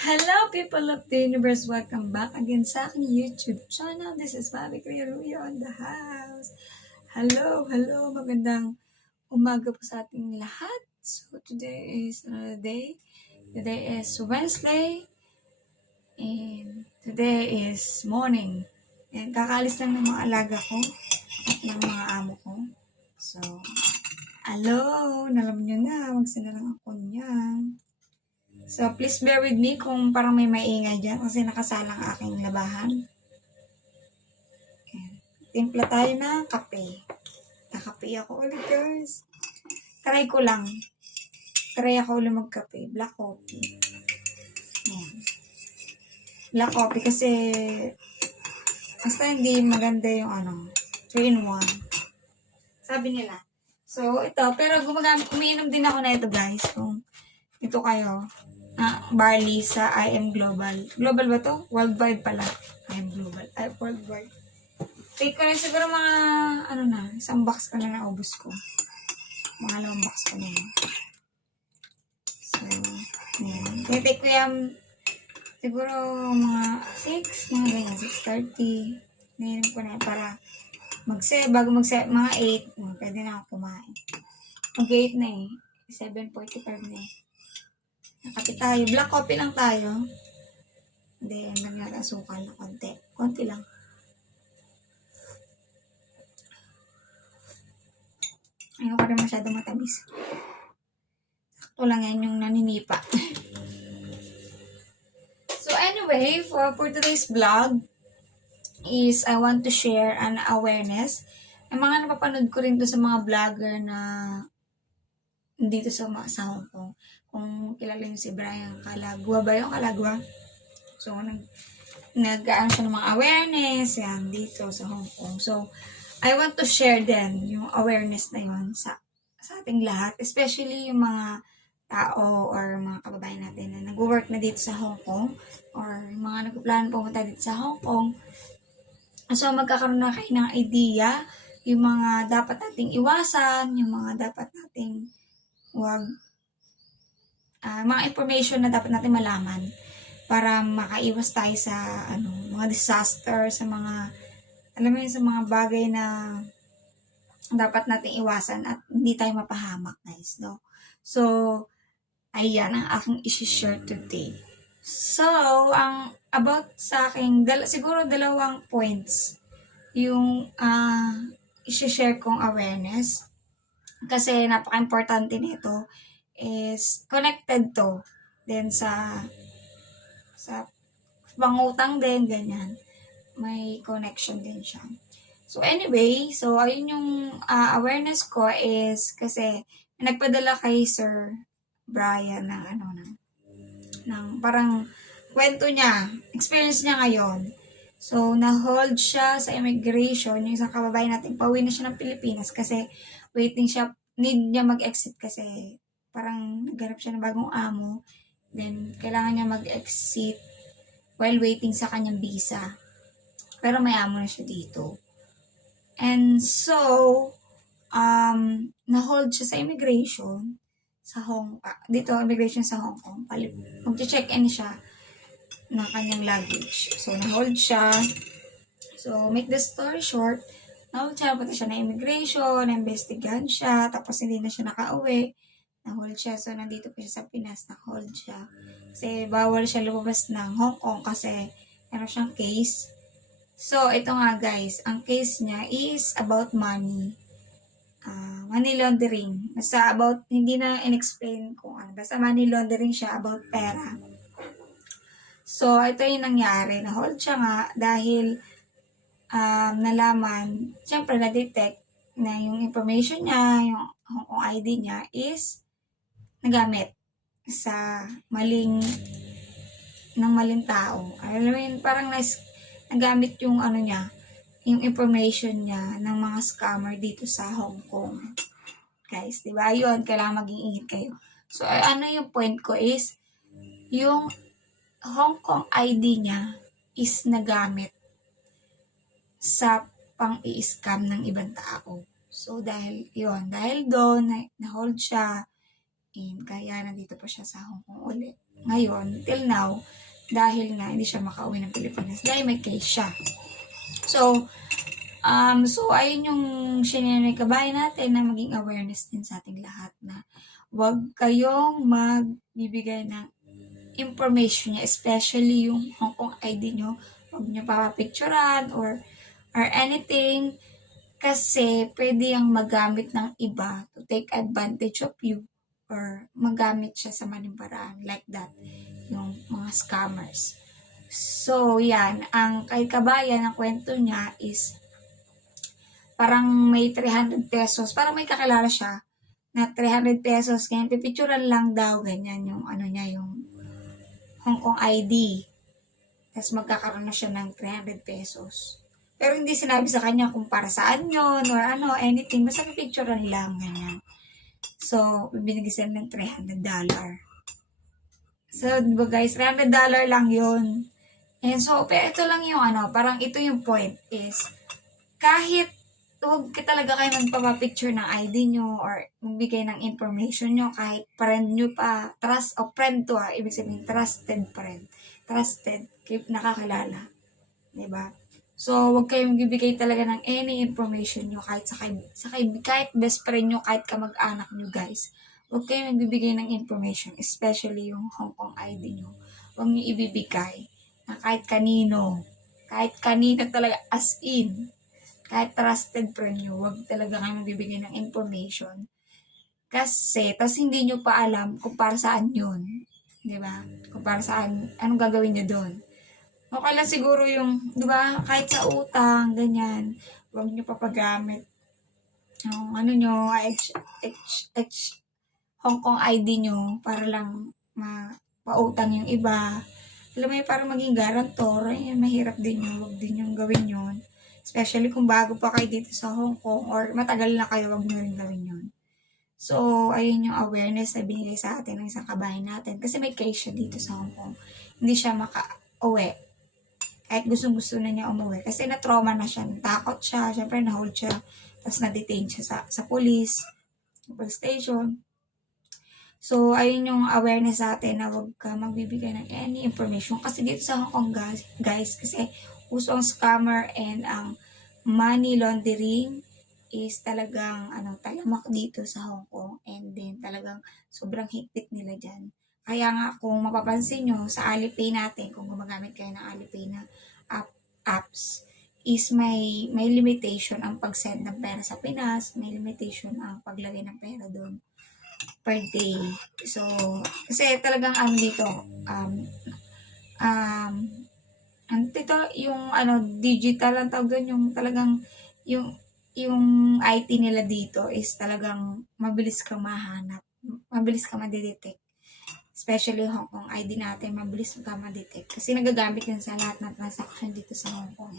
Hello people of the universe! Welcome back again sa aking YouTube channel. This is Mami Krialuya on the house. Hello, magandang umaga po sa ating lahat. So today is another day. Today is Wednesday and today is morning. And kakalis lang ng mga alaga ko at ng mga amo ko. So, hello! Alam nyo na, magsana lang ako niyan. So, please bear with me kung parang may maingay dyan kasi nakasalang aking labahan. Ayan. Timpla tayo ng kape. Nakape ako ulit, guys. Try ako ulit magkape. Black coffee. Ayan. Black coffee kasi basta hindi maganda yung 3-in-1. Sabi nila. So, ito. Pero umiinom din ako na ito, guys. Kung ito kayo. Barley sa I Am Global. Global ba to? Worldwide pala. I Am Global. Ay, worldwide. Take ko rin siguro mga, isang box ko na naubos ko. Mga 2 box ko na yun. So, ayan. Take ko yan, siguro mga 6, mga ganyan, 6:30. Nainom ko na yan para bago mga 8, pwede na ako kumain. Mag-8 na eh. 7:45 na eh. Nakape tayo. Black coffee lang tayo. Then, lagyan asukal na konti. Konti lang. Ayoko rin masyado matamis. Sakto lang yan yung naninipa. So anyway, for today's vlog is I want to share an awareness. Ang mga napapanood ko rin to sa mga vlogger na dito sa Hong Kong. Kung kilala niyo si Brian Calagua ba yung Calagua? So, nag-ano siya ng mga awareness yan dito sa Hong Kong. So, I want to share din yung awareness na yun sa ating lahat. Especially yung mga tao or mga kababayan natin na nag-work na dito sa Hong Kong or yung mga nagplano pumunta dito sa Hong Kong. So, magkakaroon na kayo ng idea yung mga dapat nating iwasan, yung mga dapat nating mga information na dapat natin malaman para makaiwas tayo sa mga disaster, sa mga sa mga bagay na dapat nating iwasan at hindi tayo mapahamak, guys, no? So, ayan ang aking i-share today. So, ang about sa aking siguro 2 points yung i-share kong awareness kasi napaka-importante nito is connected to then sa pangutang din, ganyan. May connection din siya. So anyway, so ayun yung awareness ko is kasi nagpadala kay Sir Brian ng parang kwento niya, experience niya ngayon. So, na-hold siya sa immigration, yung isang kababayan natin, pauwi na siya ng Pilipinas kasi waiting siya, need niya mag-exit kasi parang naghanap siya ng bagong amo. Then, kailangan niya mag-exit while waiting sa kanyang visa. Pero may amo na siya dito. And so, na-hold siya sa immigration sa dito, immigration sa Hong Kong. Mag-check-in siya ng kanyang luggage. So, na-hold siya. So, make the story short, na-hold siya, punta siya na immigration, na-investigahan siya, tapos hindi na siya nakauwi. Na-hold siya. So, nandito pa siya sa Pinas, na-hold siya. Kasi, bawal siya lumabas ng Hong Kong kasi meron siyang case. So, ito nga guys, ang case niya is about money. Money laundering. Basta about, hindi na in-explain kung ano. Basta money laundering siya about pera. So, ito yung nangyari. Na-hold siya nga dahil nalaman, syempre na-detect na yung information niya, yung Hong Kong ID niya is nagamit sa maling tao. Alam mo yun, parang nagamit yung niya, yung information niya ng mga scammer dito sa Hong Kong. Guys, diba? Yun, kailangan maging ingat kayo. So, yung point ko is, yung Hong Kong ID niya is nagamit sa pang-i-scam ng ibang tao. So, dahil doon, na-hold siya, and kaya nandito pa siya sa Hong Kong ulit. ngayon, till now, dahil nga hindi siya makauwi ng Pilipinas. Dahil may case siya. So ayun yung shinare kabayan natin na maging awareness din sa ating lahat na huwag kayong magbibigay ng information niya, especially yung Hong Kong ID nyo. Huwag nyo papapicturan or anything kasi pwede yung magamit ng iba to take advantage of you or magamit siya sa maling paraan like that, yung mga scammers. So, yan. Ang kay kabayan, ang kwento niya is parang may 300 pesos. Parang may kakilala siya na 300 pesos. Ganyan, pipicturan lang daw. Ganyan yung ano niya, yung Hong Kong ID. Tapos magkakaroon na siya ng 300 pesos. Pero hindi sinabi sa kanya kung para saan yon or ano, anything. Basta pipicturan lang, ganyan. So, binigay sila ng $300. So, diba guys, $300 lang yun. And so, pero ito lang yung ano, parang ito yung point is, kahit huwag ka talaga kayo magpapapicture ng ID nyo or magbigay ng information nyo, kahit friend nyo pa, trust o friend to ibig sabihin, trusted friend. Trusted, nakakilala. Diba? So, huwag kayong bibigay talaga ng any information nyo, kahit kahit best friend nyo, kahit kamag-anak nyo guys. Huwag kayong magbibigay ng information, especially yung Hong Kong ID nyo. Huwag nyo ibibigay na kahit kanino talaga, as in, kahit trusted friend nyo, huwag talaga kayo magbibigay ng information. Kasi, tas hindi nyo pa alam kung para saan yun. Diba? Kung para saan, anong gagawin nyo doon. Okay lang siguro yung, diba, kahit sa utang, ganyan, huwag nyo papagamit. Yung ano nyo, Hong Kong ID nyo, para lang pautang yung iba. Alam mo yun, para maging garantor, yun, mahirap din yun, huwag din yung gawin yun. Especially kung bago pa kayo dito sa Hong Kong or matagal na kayo, huwag nyo rin gawin yun. So, ayun yung awareness na binigay sa atin ng isang kabayan natin. Kasi may case siya dito sa Hong Kong. Hindi siya maka-uwi. Kahit gustong-gusto na niya umuwi. Kasi na-trauma na siya. Natakot siya. Siyempre, na-hold siya. Tapos na-detain siya sa police station. So, ayun yung awareness sa atin na huwag ka magbibigay ng any information. Kasi dito sa Hong Kong, guys, kasi uso ang scammer and ang money laundering is talagang talamak dito sa Hong Kong. And then, talagang sobrang higpit nila dyan. Kaya nga, kung mapapansin nyo, sa Alipay natin, kung gumagamit kayo ng Alipay na apps, is may limitation ang pag-send ng pera sa Pinas, may limitation ang paglagay ng pera doon per day. So, kasi talagang dito, dito, yung digital ang tawag doon, yung talagang, yung IT nila dito is talagang mabilis kang mahanap, mabilis kang madidetect. Especially Hong Kong ID natin, mabilis ka ma-detect. Kasi nagagamit yan sa lahat ng transaction dito sa Hong Kong.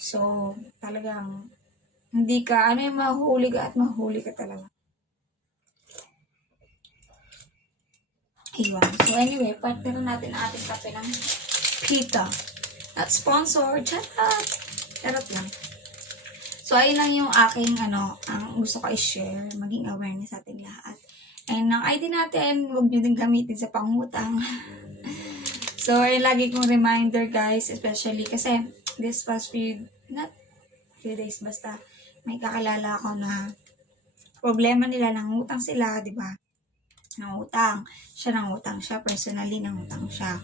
So, talagang, hindi ka, mahuli ka at mahuli ka talaga. Iwan. So, anyway, partner natin ang ating kape ng Pita. Not sponsored. Charot lang. So, ayun lang yung aking, ang gusto ko i-share, maging awareness sa ating lahat. And ang ID natin, huwag nyo din gamitin sa pangutang. So, ayun lagi kong reminder, guys, especially kasi this past few days, basta may kakilala ako na problema nila, nangutang sila, di ba? Nangutang siya, personally nangutang siya.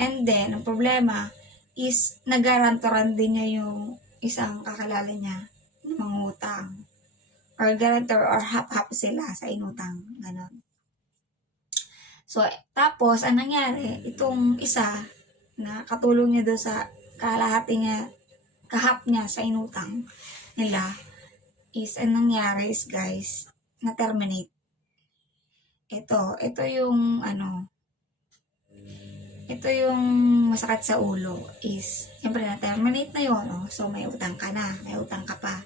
And then, ang problema is, nagarantoran din niya yung isang kakilala niya na mangutang. Or guarantor or half-half sila sa inutang. Ganon. So, tapos, ang nangyari, itong isa na katulong niya doon sa kalahati niya, kahap niya sa inutang nila, is, ang nangyari is, guys, na-terminate. Ito yung, ito yung masakit sa ulo is, siyempre na-terminate na yun, so may utang ka na, may utang ka pa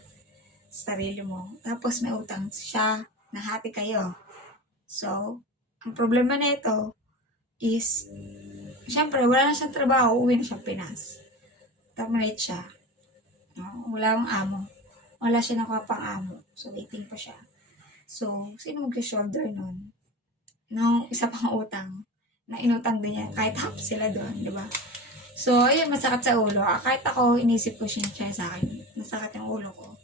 sa sarili mo. Tapos may utang siya, nahati kayo. So, ang problema na ito is, siyempre wala na siyang trabaho, uwi na siyang Pinas. Terminate siya. Wala ang amo. Wala siya nakuha pang amo. So, waiting pa siya. So, sino mag-shoulder nun? Nung isa pang utang na inutang din yan. Kahit half sila doon, di ba? So, ayun, masakit sa ulo. Kahit ako, inisip ko siya sa akin. Masakit yung ulo ko.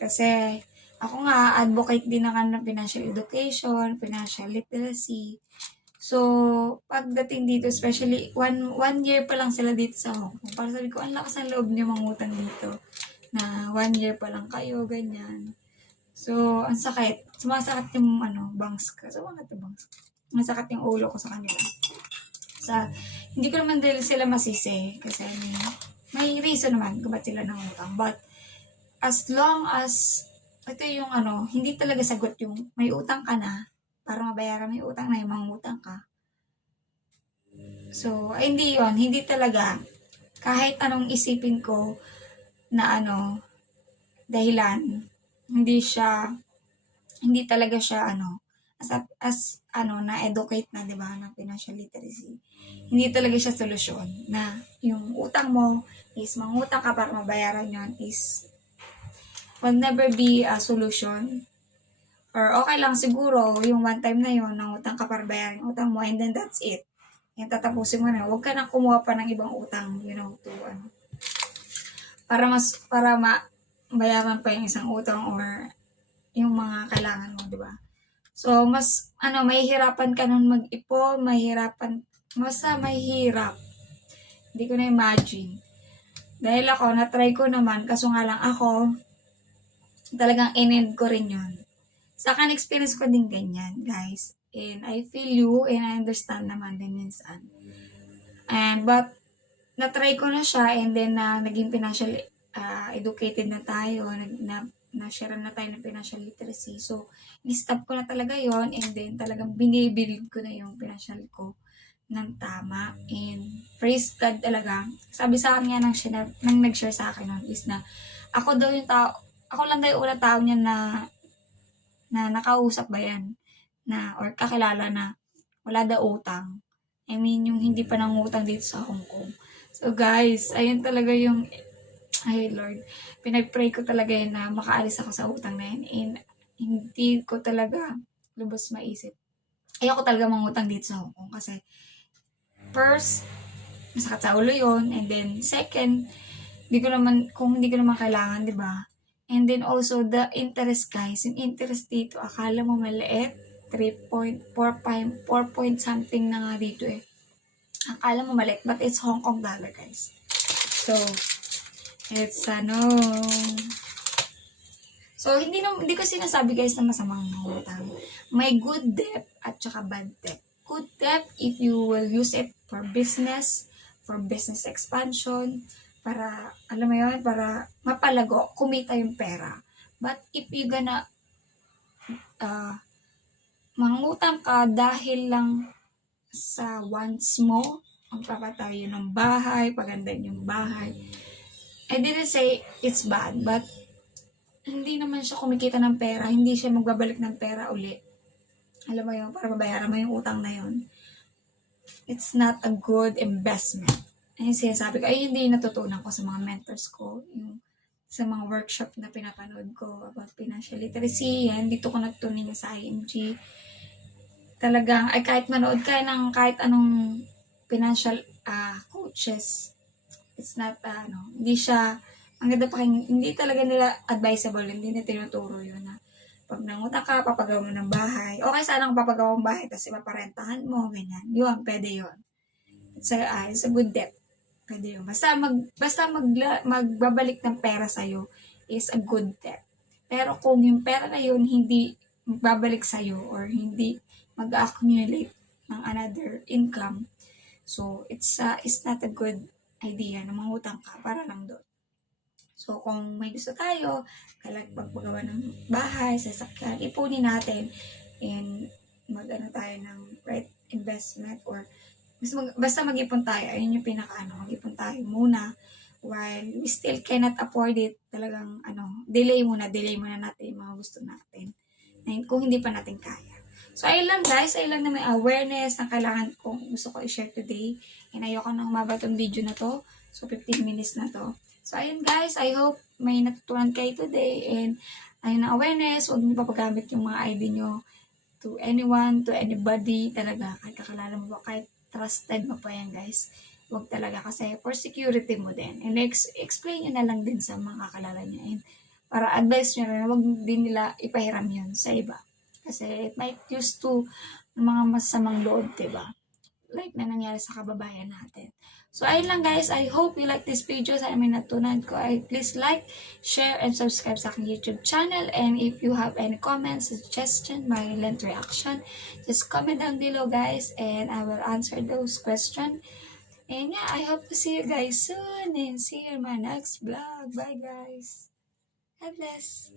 Kasi, ako nga, advocate din naman ng financial education, financial literacy. So, pagdating dito, especially, one year pa lang sila dito sa Hong Kong. Para sabi ko, ang lakas ng loob niyo mangutang dito. Na 1 year pa lang kayo, ganyan. So, ang sakit. Sumasakit yung, bangs ka. Sumasakit yung bangs. Masakit yung ulo ko sa kanila. Hindi ko naman dahil sila masisi. Kasi, may reason naman kung ba't sila nangutang. But, as long as, ito yung hindi talaga sagot yung may utang ka na, para mabayaran may utang na yung mangutang ka. So, hindi yon, hindi talaga. Kahit anong isipin ko na dahilan, hindi talaga siya as na-educate na, di ba, ng financial literacy. Hindi talaga siya solusyon na yung utang mo is mangutang ka para mabayaran yon is will never be a solution. Or okay lang siguro yung one time na yon nang utang ka para bayaran yung utang mo and then that's it. Yung tatapusin mo na. Huwag ka nang kumuha pa ng ibang utang, to para bayaran pa yung isang utang or yung mga kailangan mo, di ba? So, mas, mahihirapan ka nung mag-ipon, mahihirap. Hindi ko na-imagine. Dahil ako, na-try ko naman, kaso nga lang ako, talagang in-end ko rin yun. Sa akin, experience ko din ganyan, guys. And I feel you, and I understand naman din minsan. But, na-try ko na siya, and then, naging financial educated na tayo, na-share na tayo ng financial literacy. So, ni-stop ko na talaga yon and then talagang binibuild ko na yung financial ko ng tama. And praise God talaga. Sabi sa akin nga nang nag-share sa akin nun is na ako lang daw yung unang tao niya na nakausap ba yan? Or kakilala na wala daw utang. I mean, yung hindi pa nangutang dito sa Hong Kong. So guys, ayun talaga yung ay Lord, pinag-pray ko talaga yun na makaalis ako sa utang na yun. And hindi ko talaga lubos maisip. Ayoko talaga mangutang dito sa Hong Kong kasi first, masakit sa ulo yun. And then second, kung hindi ko naman kailangan, di ba? And then also, the interest guys, yung interest dito, akala mo maliit, 3.4 point something na nga dito eh. Akala mo maliit, but it's Hong Kong dollar guys. So, it's So, hindi ko sinasabi guys na masamang mangutang. May good debt at saka bad debt. Good debt if you will use it for business expansion, para, alam mo yun, para mapalago, kumita yung pera. But if you gonna mangutang ka dahil lang sa wants mo, magpapatayo ng bahay, pagandahin yung bahay, I didn't say it's bad, but hindi naman siya kumikita ng pera, hindi siya magbabalik ng pera uli. Alam mo yun, para mabayaran mo yung utang na yun. It's not a good investment. Ayun sinasabi ko, hindi natutunan ko sa mga mentors ko, yung sa mga workshop na pinapanood ko about financial literacy, yan, dito ko natutunan sa IMG. Talagang, kahit manood kayo ng kahit anong financial coaches, it's not, hindi siya, ang ganda hindi talaga nila advisable, hindi na tinuturo yun na pag nangutang ka, papagawa mo ng bahay. Okay, sana kung papagawa mo bahay, tapos ipaparentahan mo, ganyan. Yun, pwede yun. It's a good debt. Pwede yun. Basta magbabalik ng pera sa'yo is a good debt. Pero kung yung pera na yun, hindi babalik sa'yo or hindi mag-accumulate ng another income, so it's not a good idea na mangutang ka para lang doon. So, kung may gusto tayo, pagpagawa ng bahay, sasakyan, ipunin natin and tayo ng right investment or basta mag-ipon tayo. Ayun yung mag-ipon tayo muna while we still cannot afford it. Talagang, delay muna natin yung mga gusto natin kung hindi pa natin kaya. So, ayun lang guys. Ayun lang na may awareness na kailangan kong gusto ko i-share today. And ayoko nang umaba tong video na to. So, 15 minutes na to. So, ayun guys. I hope may natutunan kayo today. And ayun na awareness. Huwag niyo papagamit yung mga ID nyo to anyone, to anybody. Talaga, kahit kakilala mo ba, kahit trusted mo pa yan guys. Huwag talaga kasi for security mo din. And explain nyo na lang din sa mga kakalala nyo. And para advice nyo rin, huwag din nila ipahiram yun sa iba. Kasi it might used to mga masamang loob, diba? Like na nangyari sa kababayan natin. So, ayun lang guys. I hope you like this video. Sana may natunan ko. Please like, share, and subscribe sa aking YouTube channel. And if you have any comments, suggestion, violent reaction, just comment down below guys. And I will answer those questions. And yeah, I hope to see you guys soon. And see you in my next vlog. Bye guys. God bless.